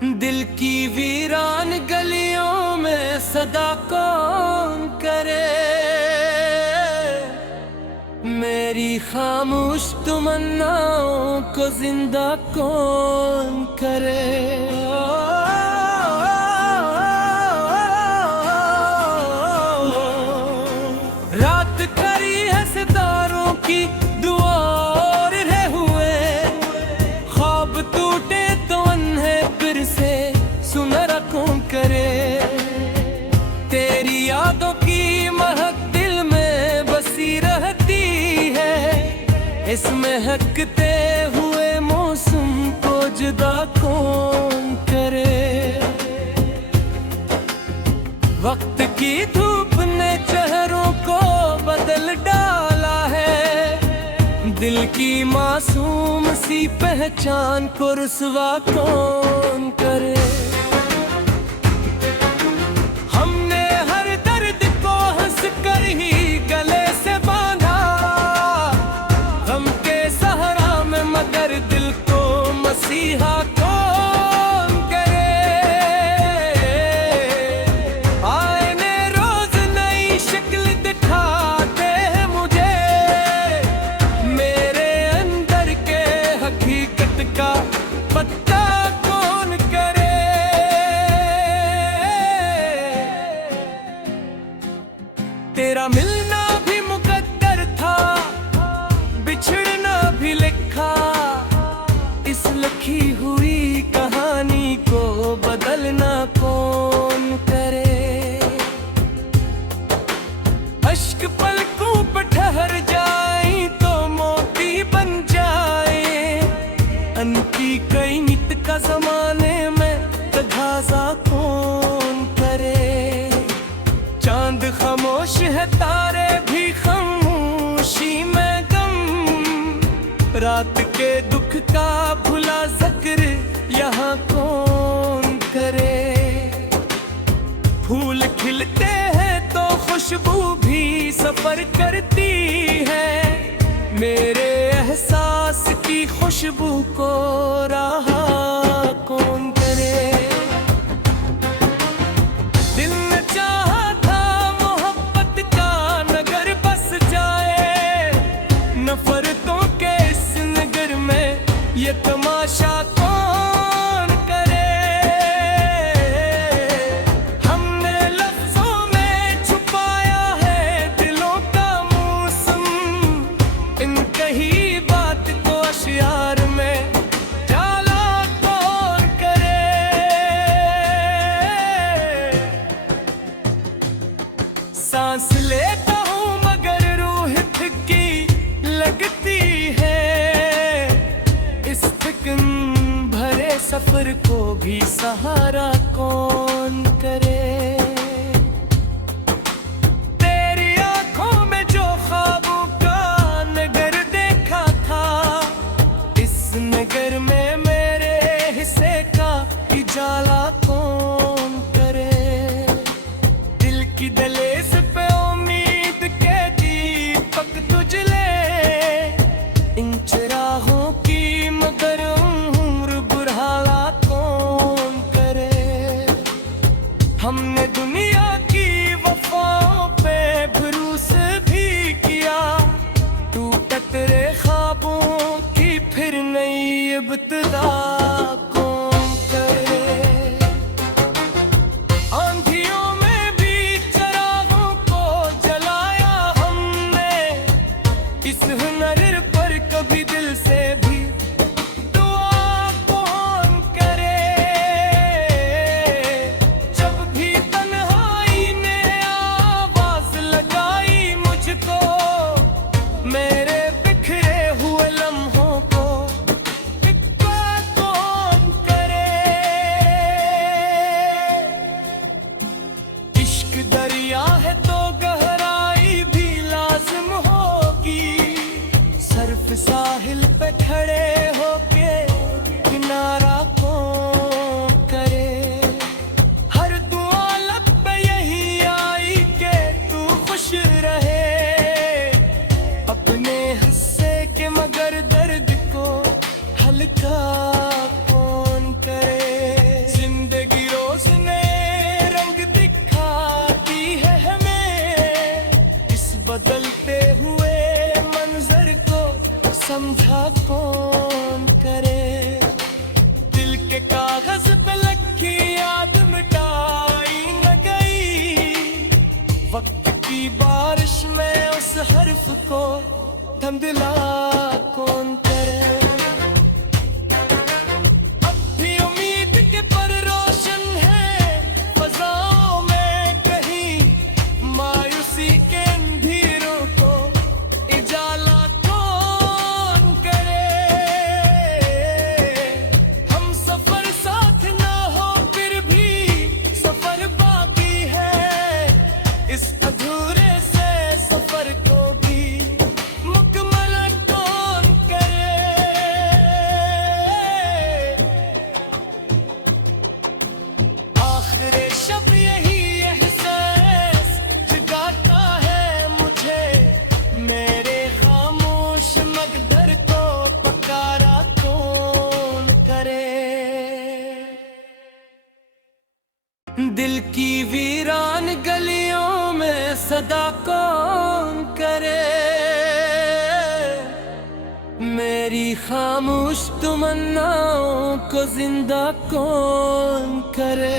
दिल की वीरान गलियों में सदा कौन करे, मेरी खामोश तमन्नाओं को जिंदा कौन करे। रात करी है सितारों की दुआ और रहे हुए, ख्वाब टूटे तो अन्हे फिर से सुनहरा कौन करे। तेरी यादों की महक दिल में बसी रहती है, इस महकते हुए मौसम को जुदा कौन करे। वक्त की धूप ने चेहरों को बदल डाला है, दिल की मासूम सी पहचान को रुसवा कौन करे। हमने हर दर्द को हंस कर ही गले से बांधा, गम के सहारा में मगर दिल को मसीहा कौन करे। आईने रोज नई शक्ल दिखाते हैं मुझे, मेरे अंदर के हकीकत का पता कौन करे। तेरा मिलना भी मुकद्दर था, बिछड़ना भी लिखा, इस लिखी हुई कहानी को बदलना कौन करे। अश्क पलकों पर ठहर जाए तो मोती बन जाए, अनकी कई नित का जमाने में तगाजा कौन करे। चांद खामोश है तारे भी खामोशी में गम, रात के दुख का भुला जिक्र यहाँ कौन करे। फूल खिलते हैं तो खुशबू भी सफर करती है, मेरे एहसास की खुशबू को रहा कौन करे। दिल ने चाहा था मोहब्बत का नगर बस जाए, नफरतों के इस नगर में ये तमाशा कौन करे। हमने लफ्जों में छुपाया है दिलों का मौसम, इन कही बात को अशियार में डाला कौन करे। सांस लेता हूँ मगर रूह फिक्की लगती है, इस फिक्र भरे सफर को भी सहारा कौन करे। तेरी आंखों में जो ख्वाबों का नगर देखा था, इस नगर में मेरे हिस्से का उजाला कौन करे। दिल की दहलीज पे उम्मीद के दीपक तुझले, इन चिराहों की मगर उम्र बुढ़ाला कौन करे। हमने दुनिया की वफाओं पे भरोसा भी किया, टूटे तेरे ख्वाबों की फिर नई इब्तिदा कौन करे। आंधियों में भी चरागों कागज पे लिखी याद मिटाई न गई। वक्त की बारिश में उस हर्फ को धुंधला कौन करे। अब भी उम्मीद के पर रोशन है फजाओं में कहीं, मायूसी के अंधेरों को उजाला कौन करे। हम सफर साथ ना हो फिर भी सफर बाकी है, इस अधूरे से सफर को भी मुकम्मल कौन करे। आखिर शब यही एहसास जगाता है मुझे, मेरे खामोश मकदर को पुकारा कौन करे। दिल की वीरान गलियों में सदा कौन करे, मेरी खामोश तमन्नाओं को जिंदा कौन करे।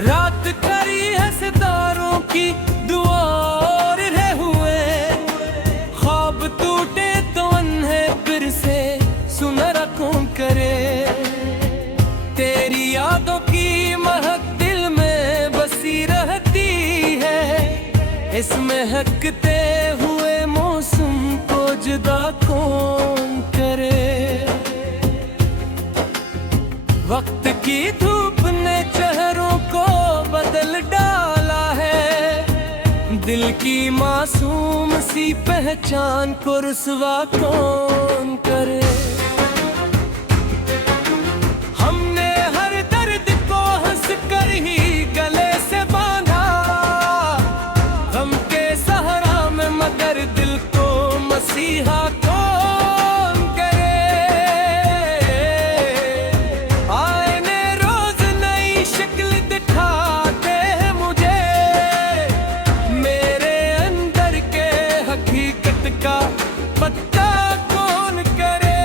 रात करी है सितारों की दुआ और रहे हुए, ख्वाब टूटे तो अन्हे फिर से सुनहरा कौन करे। तेरी यादों की महक दिल में बसी रहती है, इसमें हकते हुए मौसम को जुदा कौन करे। वक्त की धूप ने चेहरों को बदल डाला है, दिल की मासूम सी पहचान को रुसवा कौन करे। हमने हर दर्द को हंस कर ही गले से बांधा, गम के सहारा में मगर दिल को मसीहा कौन करे। आईने रोज नई शक्ल दिखाते हैं मुझे, मेरे अंदर के हकीकत का पता कौन करे।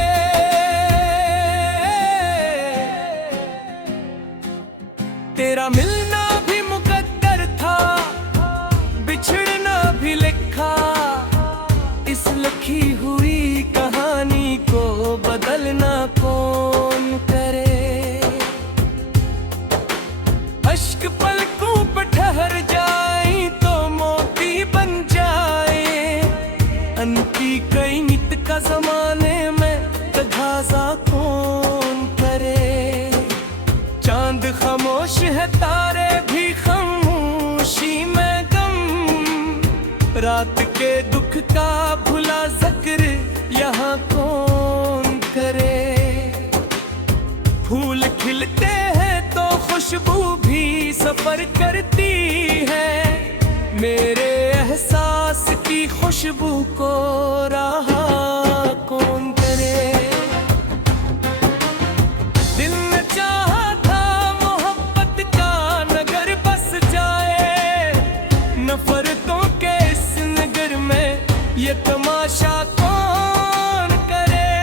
तेरा मिलना भी मुकद्दर था, बिछड़ना भी लिखा, इस लिखी हुई कहानी को बदलना कौन करे। अश्क पलकों पर ठहर जाए तो मोती बन जाए, अनकी कई नित का जमाने में तगाजा कौन करे। चांद खामोश है तारे भी खामोशी में गम, रात के दुख का भुला जिक्र यहाँ कौन करे। फूल खिलते हैं तो खुशबू भी सफर करती है, मेरे एहसास की खुशबू को रहा कौन करे। दिल ने चाहा था मोहब्बत का नगर बस जाए, नफरतों के इस नगर में ये तमाशा कौन करे।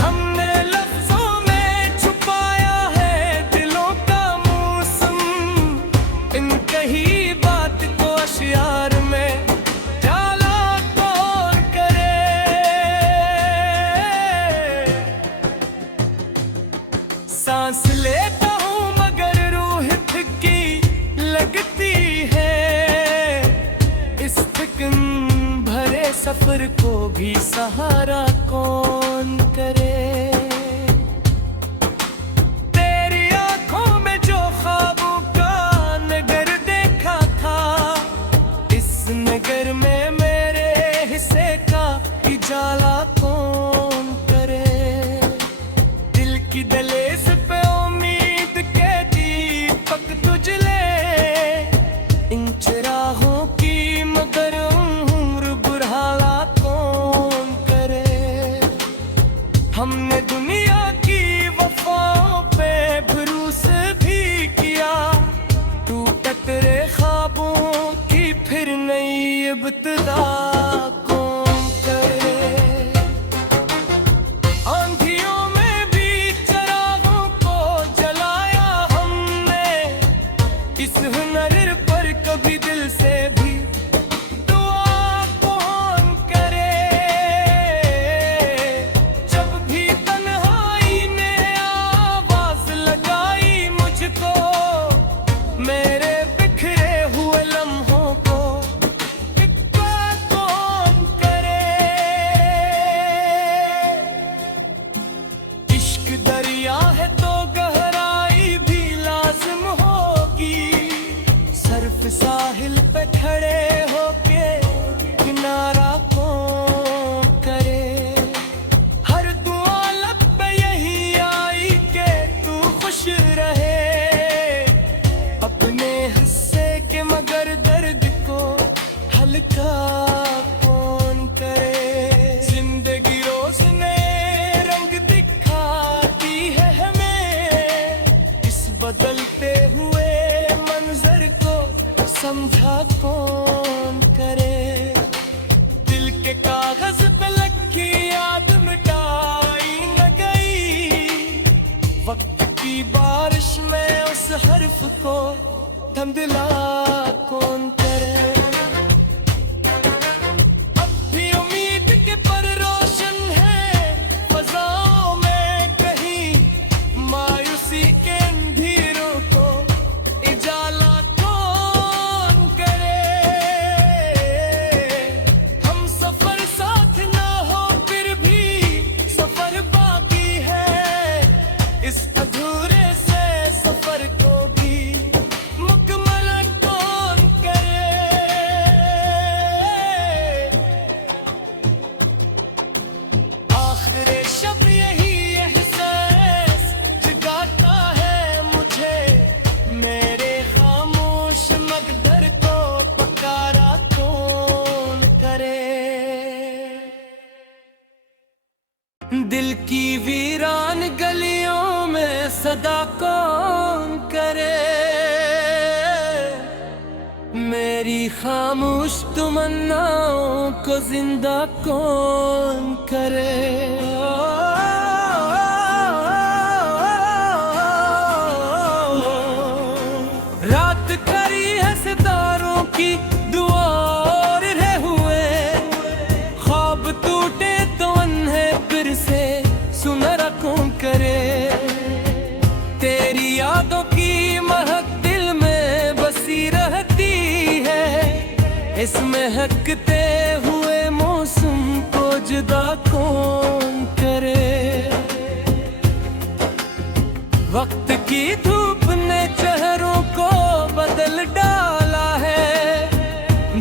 हमने लफ्जों में छुपाया है दिलों का मौसम, इन कही बात को अशियार में डाला कौन करे। सांस लेता हूँ मगर रूह थकी लगती है, इस थकन भरे सफर को भी सहारा कौन करे। तेरी आंखों में जो ख्वाबों का नगर देखा था, इस नगर में मेरे हिस्से का उजाला कौन करे। दिल की दहलीज पे उम्मीद के दीपक तुझले, इन चिरागों की मगर उम्र बुढ़ाला कौन करे। हम सहारा कौन करे। आंधियों में भी चरागों को जलाया हमने, इस हुनर पर कभी दिल से भी दुआ कौन करे। जब भी तन्हाई ने आवाज लगाई मुझको, मेरे बिखरे हुए लम्हों को इक्का कौन करे। इश्क दरिया है तो गहराई भी लाजिम होगी, सर्फ साहिल पे खड़े होके किनारा कौन करे। हर दुआ लब पे यही आई के तू खुश रहे, अपने हिस्से के मगर दर्द को हल्का कौन करे। जिंदगी रोज नए रंग दिखाती है हमें, इस बदलते हुए मंजर को समझा कौन करे। दिल के कागज पे लखी याद मिटाई न गई, वक्त की बारिश में उस हर्फ को धुंधला कौन करे। अब भी उम्मीद के पर रोशन है फजाओं में कहीं, मायूसी के अंधेरों को इजाला कौन करे। हम सफर साथ ना हो फिर भी सफर बाकी है, इस अधूरे से सफर को भी मुकम्मल कौन करे। आखिर शब यही एहसास जगाता है मुझे, मेरे खामोश मकदर को पुकारा कौन करे। दिल की वीरान गलियों में सदा कौन करे, मेरी खामोश तमन्नाओं को जिंदा कौन करे। रात करी है सितारों की दुआ और रहे हुए, ख्वाब टूटे तो अन्हे फिर से सुनहरा कौन करे। तेरी यादों की महक दिल में बसी रहती है, इस महकते हुए मौसम को जुदा कौन करे। वक्त की धूप ने चेहरों को बदल डाला है,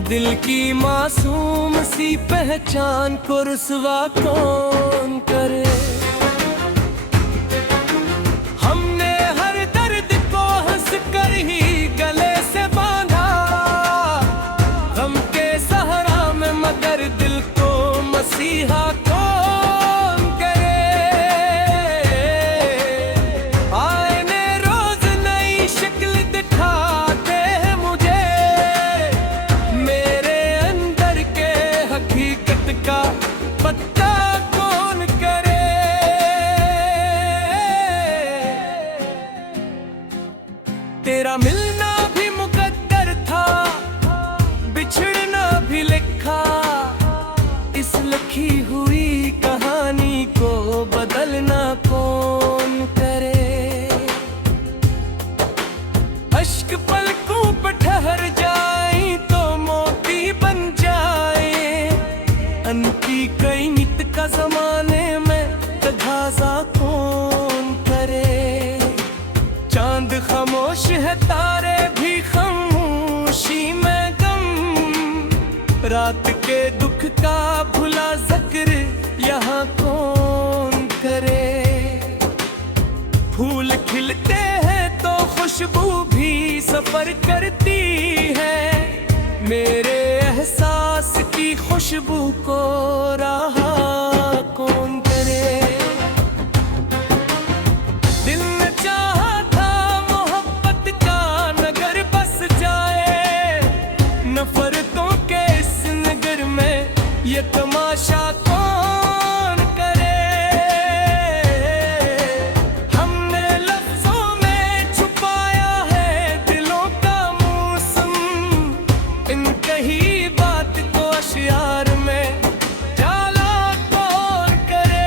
दिल की मासूम सी पहचान को रुसवा कौन करे। हमने हर दर्द को हंस कर ही गले से बांधा, गम के सहारा में मगर दिल को मसीहा कौन करे। आईने रोज नई शक्ल दिखाते हैं मुझे, मेरे अंदर के हकीकत का पता कौन करे। तेरा मिलना भी मुकद्दर था, बिछड़ना भी लिखा, इस लिखी हुई कहानी को बदलना कौन करे। अश्क पलकों पर ठहर जाए तो मोती बन जाए, अनकी कई नित का जमाने में तगाजा कौन करे। चांद खामोश है तारे भी खामोशी में गम, रात के दुख का भुला जिक्र यहाँ कौन करे। फूल खिलते हैं तो खुशबू भी सफर करती है, मेरे एहसास की खुशबू को रहा कौन करे। दिल ने चाहा था मोहब्बत का नगर बस जाए, नफरतों के इस नगर ये तमाशा कौन करे। हमने लफ्जों में छुपाया है दिलों का मौसम, इन कही बात को अशियार में डाला कौन करे।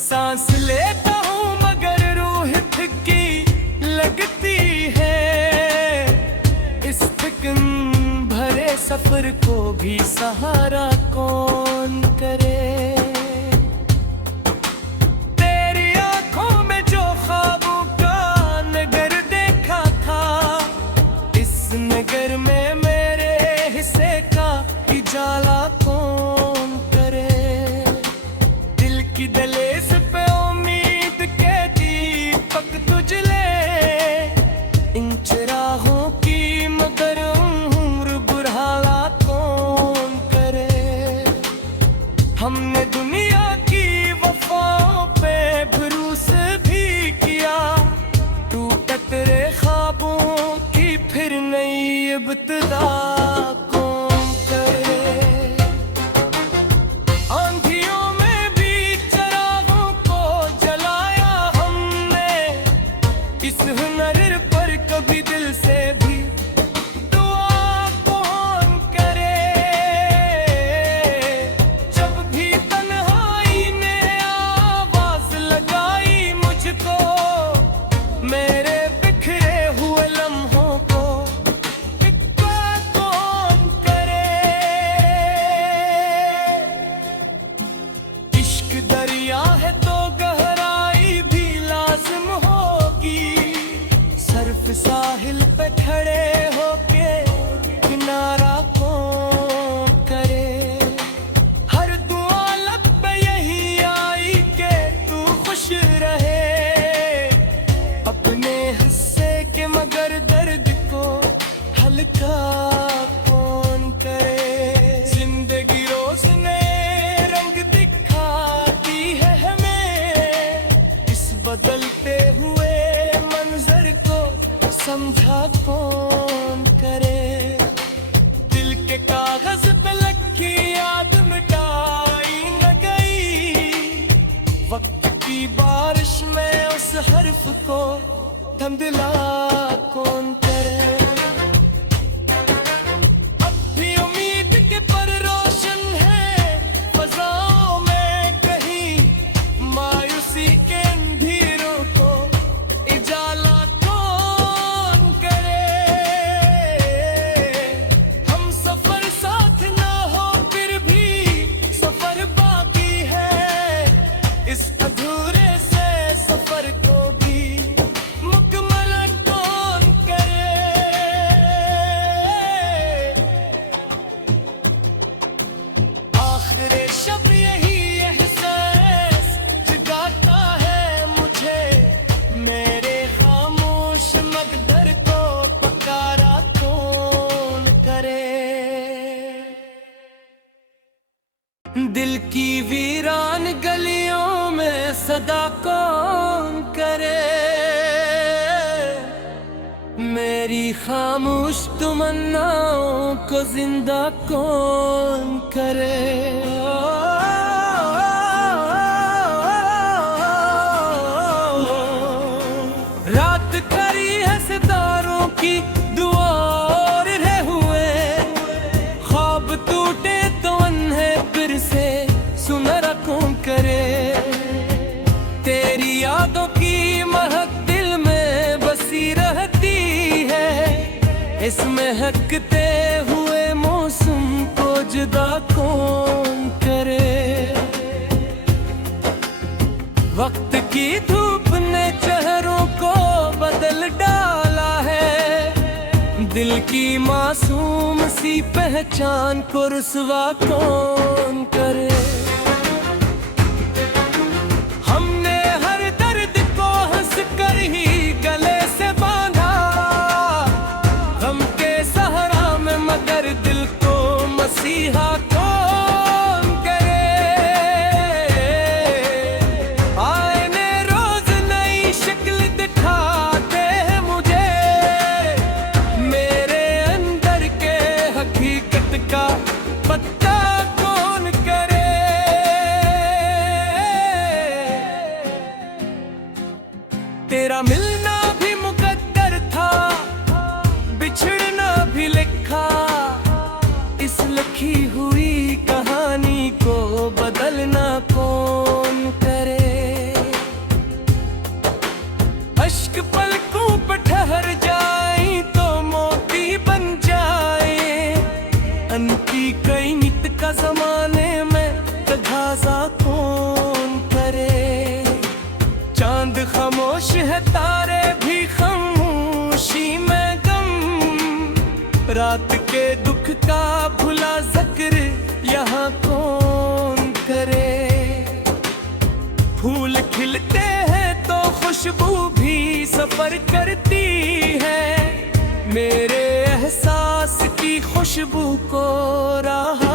सांस लेता हूँ मगर रूह फिक्की लगती है, इस फिक्र भरे सफर को भी सहारा कौन करे। तेरी आंखों में जो ख्वाबों का नगर देखा था, इस नगर में मेरे हिस्से का उजाला कौन करे। दिल की दहलीज पे उम्मीद के दीपक तुझले, इन चिराहों की मगर उम्र बुढ़ाला कौन करे। हमने दुनिया की वफाओं पे भरोसा भी किया, टूटे तेरे ख्वाबों की फिर नई इब्तिदा कौन करे। आंधियों में भी चिरागों को जलाया हमने, इस हुनर पर कभी दिल से भी दुआ कौन करे। जब भी तन्हाई ने आवाज लगाई मुझको, मेरे बिखरे हुए लम्हों को इक्का कौन करे। इश्क दरिया है तो गहराई भी लाजिम होगी, सर्फ साहिल पे खड़े होके किनारा कौन करे। हर दुआ लब पे यही आई के तू खुश रहे, अपने हिस्से के मगर दर्द को हल्का कौन करे। जिंदगी रोज नए रंग दिखाती है हमें, इस बदलते हुए मंजर को समझा कौन करे। दिल के कागज पे लगी याद मिटाई न गई, वक्त की बारिश में उस हर्फ को धुंधला कौन करे। अब भी उम्मीद के पर रोशन है फजाओं में कहीं, मायूसी के अंधेरों को उजाला कौन करे। हम सफर साथ ना हो फिर भी सफर बाकी है, इस अधूरे से सफर को भी मुकम्मल कौन करे। आखिरे शब यही एहसास जगाता है मुझे, मेरे खामोश मकदर को पुकारा कौन करे। दिल की वीरान गलियों में सदा कौन करे, मेरी खामोश तमन्नाओं को जिंदा कौन करे। रात करी है सितारों की दुआ और रहे हुए, ख्वाब टूटे तो अन्हे फिर से सुनहरा कौन करे। तेरी यादों की महक दिल में बसी रहती है, इस महकते हुए मौसम को जुदा कौन करे। वक्त की धूप ने चेहरों को बदल डाला है, दिल की मासूम सी पहचान को रुसवा कौन करे। हमने हर दर्द को हंस कर ही गले से बांधा, गम के सहारा में मगर दिल को मसीहा कौन करे। आईने रोज नई शक्ल दिखाते हैं मुझे, मेरे की कई नित का जमाने में तगाजा कौन करे। चांद खामोश है, तारे भी खामोशी में गम, रात के दुख का भुला जिक्र यहाँ कौन करे। फूल खिलते हैं तो खुशबू भी सफर करती है, मेरे एहसास की खुशबू को राह